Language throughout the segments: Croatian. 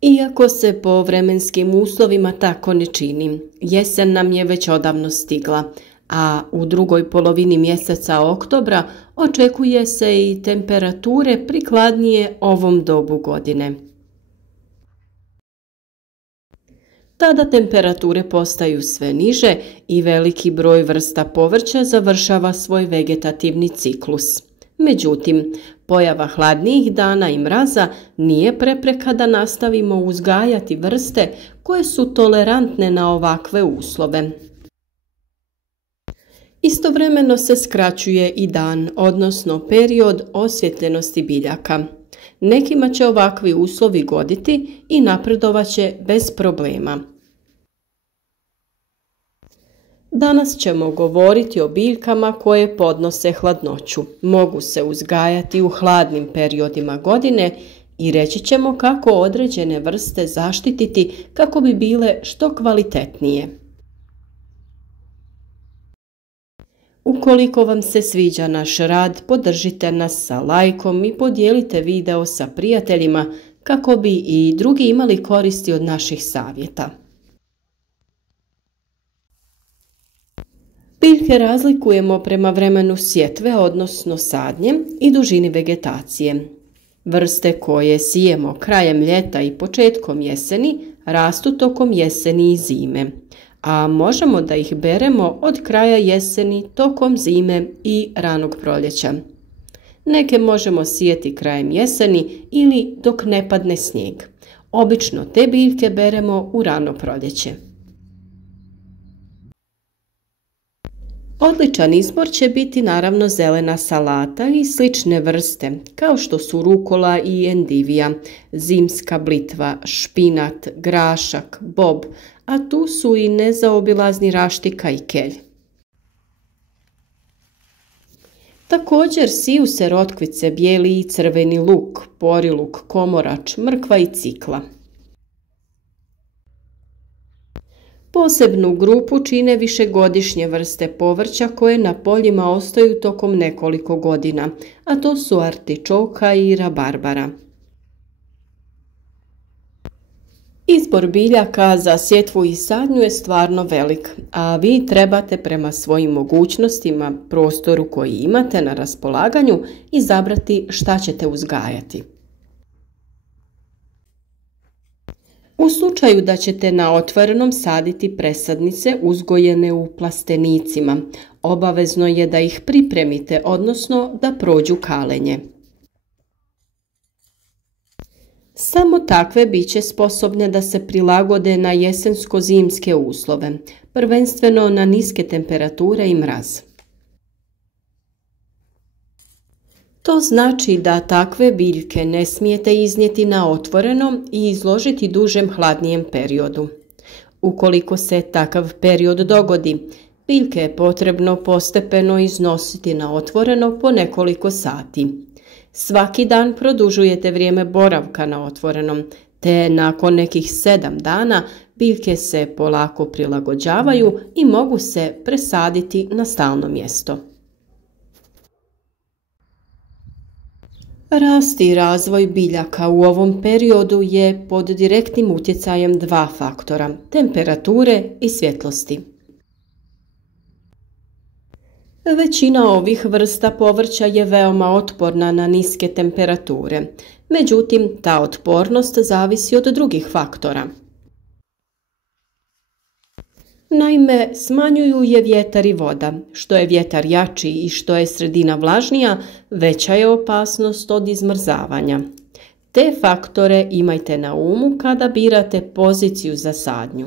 Iako se po vremenskim uslovima tako ne čini, jesen nam je već odavno stigla, a u drugoj polovini mjeseca oktobra očekuje se i temperature prikladnije ovom dobu godine. Tada temperature postaju sve niže i veliki broj vrsta povrća završava svoj vegetativni ciklus. Međutim, pojava hladnijih dana i mraza nije prepreka da nastavimo uzgajati vrste koje su tolerantne na ovakve uslove. Istovremeno se skraćuje i dan, odnosno period osvijetljenosti biljaka. Nekima će ovakvi uslovi goditi i napredovat će bez problema. Danas ćemo govoriti o biljkama koje podnose hladnoću. Mogu se uzgajati u hladnim periodima godine i reći ćemo kako određene vrste zaštititi kako bi bile što kvalitetnije. Ukoliko vam se sviđa naš rad, podržite nas sa lajkom i podijelite video sa prijateljima kako bi i drugi imali koristi od naših savjeta. Biljke razlikujemo prema vremenu sjetve, odnosno sadnje, i dužini vegetacije. Vrste koje sijemo krajem ljeta i početkom jeseni rastu tokom jeseni i zime, a možemo da ih beremo od kraja jeseni, tokom zime i ranog proljeća. Neke možemo sijeti krajem jeseni ili dok ne padne snijeg. Obično te biljke beremo u rano proljeće. Odličan izbor će biti naravno zelena salata i slične vrste, kao što su rukola i endivija, zimska blitva, špinat, grašak, bob, a tu su i nezaobilazni raštika i kelj. Također siju se rotkvice, bijeli i crveni luk, poriluk, komorač, mrkva i cikla. Posebnu grupu čine višegodišnje vrste povrća koje na poljima ostaju tokom nekoliko godina, a to su artičoka i rabarbara. Izbor biljaka za sjetvu i sadnju je stvarno velik, a vi trebate prema svojim mogućnostima, prostoru koji imate na raspolaganju, izabrati šta ćete uzgajati. U slučaju da ćete na otvorenom saditi presadnice uzgojene u plastenicima, obavezno je da ih pripremite, odnosno da prođu kalenje. Samo takve biće sposobne da se prilagode na jesensko-zimske uslove, prvenstveno na niske temperature i mraz. To znači da takve biljke ne smijete iznijeti na otvorenom i izložiti dužem hladnijem periodu. Ukoliko se takav period dogodi, biljke je potrebno postepeno iznositi na otvoreno po nekoliko sati. Svaki dan produžujete vrijeme boravka na otvorenom, te nakon nekih 7 dana biljke se polako prilagođavaju i mogu se presaditi na stalno mjesto. Rast i razvoj biljaka u ovom periodu je pod direktnim utjecajem 2 faktora, temperature i svjetlosti. Većina ovih vrsta povrća je veoma otporna na niske temperature, međutim ta otpornost zavisi od drugih faktora. Naime, smanjuju je vjetar i voda. Što je vjetar jači i što je sredina vlažnija, veća je opasnost od izmrzavanja. Te faktore imajte na umu kada birate poziciju za sadnju.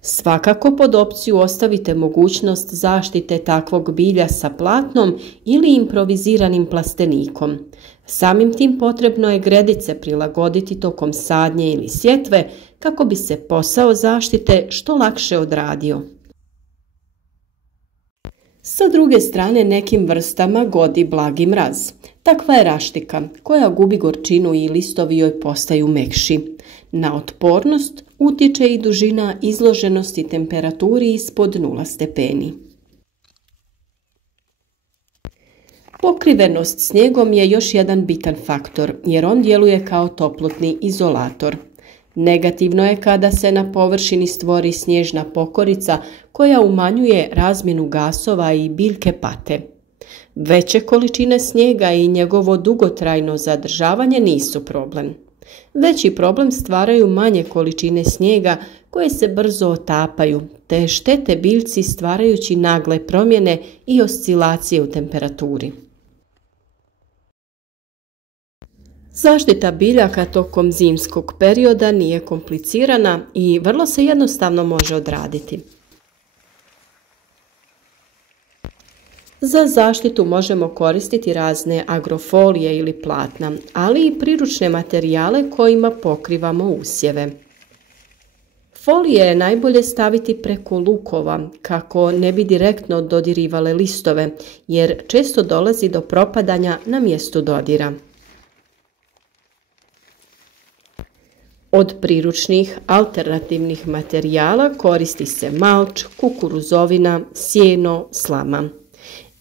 Svakako pod opciju ostavite mogućnost zaštite takvog bilja sa platnom ili improviziranim plastenikom. Samim tim potrebno je gredice prilagoditi tokom sadnje ili sjetve kako bi se posao zaštite što lakše odradio. Sa druge strane nekim vrstama godi blagi mraz. Takva je raštika koja gubi gorčinu i listovi joj postaju mekši. Na otpornost utječe i dužina izloženosti temperaturi ispod 0 stepeni. Pokrivenost snijegom je još jedan bitan faktor jer on djeluje kao toplotni izolator. Negativno je kada se na površini stvori snježna pokorica koja umanjuje razmjenu gasova i biljke pate. Veće količine snijega i njegovo dugotrajno zadržavanje nisu problem. Veći problem stvaraju manje količine snijega koje se brzo otapaju, te štete biljci stvarajući nagle promjene i oscilacije u temperaturi. Zaštita biljaka tokom zimskog perioda nije komplicirana i vrlo se jednostavno može odraditi. Za zaštitu možemo koristiti razne agrofolije ili platna, ali i priručne materijale kojima pokrivamo usjeve. Folije je najbolje staviti preko lukova kako ne bi direktno dodirivale listove, jer često dolazi do propadanja na mjestu dodira. Od priručnih alternativnih materijala koristi se malč, kukuruzovina, sjeno, slama.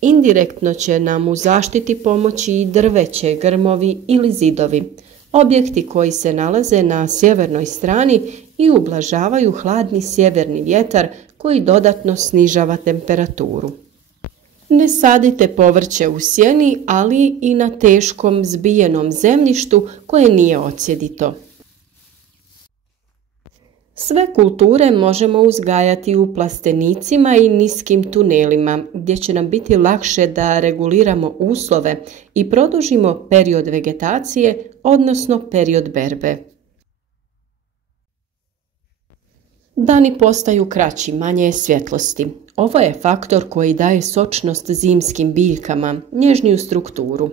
Indirektno će nam u zaštiti pomoći i drveće, grmovi ili zidovi, objekti koji se nalaze na sjevernoj strani i ublažavaju hladni sjeverni vjetar koji dodatno snižava temperaturu. Ne sadite povrće u sjeni, ali i na teškom zbijenom zemljištu koje nije odsjedito. Sve kulture možemo uzgajati u plastenicima i niskim tunelima, gdje će nam biti lakše da reguliramo uslove i produžimo period vegetacije, odnosno period berbe. Dani postaju kraći, manje je svjetlosti. Ovo je faktor koji daje sočnost zimskim biljkama, nježniju strukturu.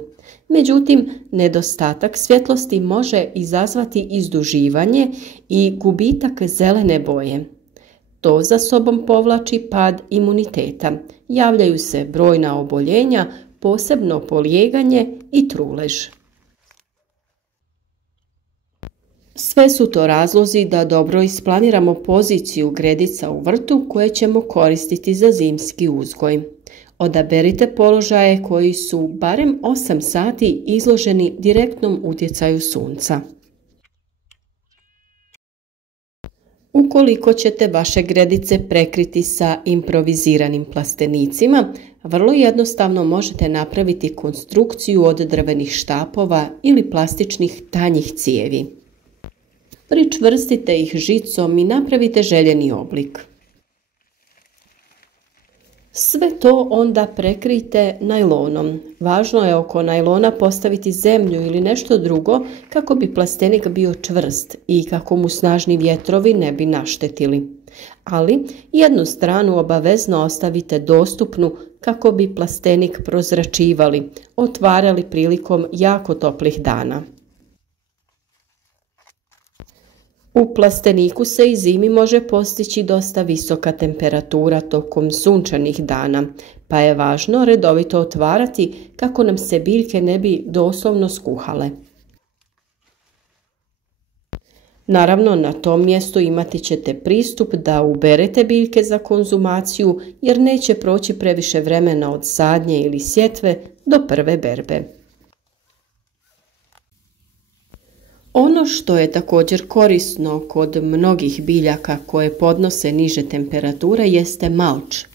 Međutim, nedostatak svjetlosti može izazvati izduživanje i gubitak zelene boje. To za sobom povlači pad imuniteta, javljaju se brojna oboljenja, posebno polijeganje i trulež. Sve su to razlozi da dobro isplaniramo poziciju gredica u vrtu koje ćemo koristiti za zimski uzgoj. Odaberite položaje koji su barem 8 sati izloženi direktnom utjecaju sunca. Ukoliko ćete vaše gredice prekriti sa improviziranim plastenicima, vrlo jednostavno možete napraviti konstrukciju od drvenih štapova ili plastičnih tanjih cijevi. Pričvrstite ih žicom i napravite željeni oblik. Sve to onda prekrijte najlonom. Važno je oko najlona postaviti zemlju ili nešto drugo kako bi plastenik bio čvrst i kako mu snažni vjetrovi ne bi naštetili. Ali jednu stranu obavezno ostavite dostupnu kako bi plastenik prozračivali, otvarali prilikom jako toplih dana. U plasteniku se i zimi može postići dosta visoka temperatura tokom sunčanih dana, pa je važno redovito otvarati kako nam se biljke ne bi doslovno skuhale. Naravno, na tom mjestu imati ćete pristup da uberete biljke za konzumaciju jer neće proći previše vremena od sadnje ili sjetve do prve berbe. Ono što je također korisno kod mnogih biljaka koje podnose niže temperature jeste malč.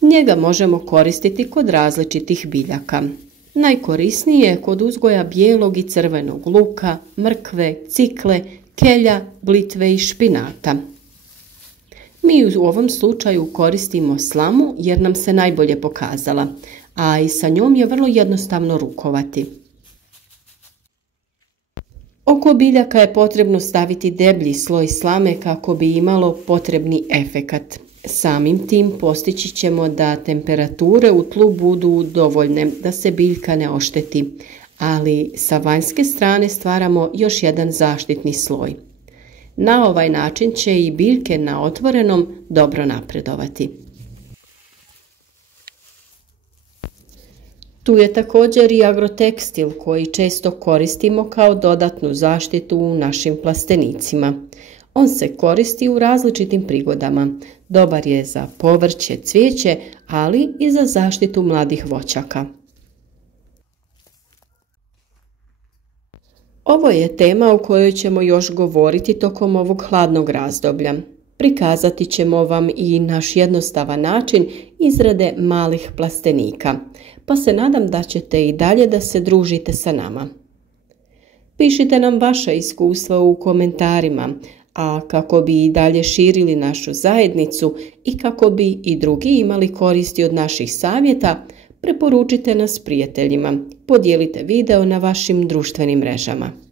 Njega možemo koristiti kod različitih biljaka. Najkorisniji je kod uzgoja bijelog i crvenog luka, mrkve, cikle, kelja, blitve i špinata. Mi u ovom slučaju koristimo slamu jer nam se najbolje pokazala, a i sa njom je vrlo jednostavno rukovati. Oko biljaka je potrebno staviti deblji sloj slame kako bi imalo potrebni efekat. Samim tim postići ćemo da temperature u tlu budu dovoljne da se biljka ne ošteti, ali sa vanjske strane stvaramo još jedan zaštitni sloj. Na ovaj način će i biljke na otvorenom dobro napredovati. Tu je također i agrotekstil koji često koristimo kao dodatnu zaštitu u našim plastenicima. On se koristi u različitim prigodama. Dobar je za povrće, cvijeće, ali i za zaštitu mladih voćaka. Ovo je tema o kojoj ćemo još govoriti tokom ovog hladnog razdoblja. Prikazati ćemo vam i naš jednostavan način izrade malih plastenika, pa se nadam da ćete i dalje da se družite sa nama. Pišite nam vaša iskustva u komentarima, a kako bi i dalje širili našu zajednicu i kako bi i drugi imali koristi od naših savjeta, preporučite nas prijateljima, podijelite video na vašim društvenim mrežama.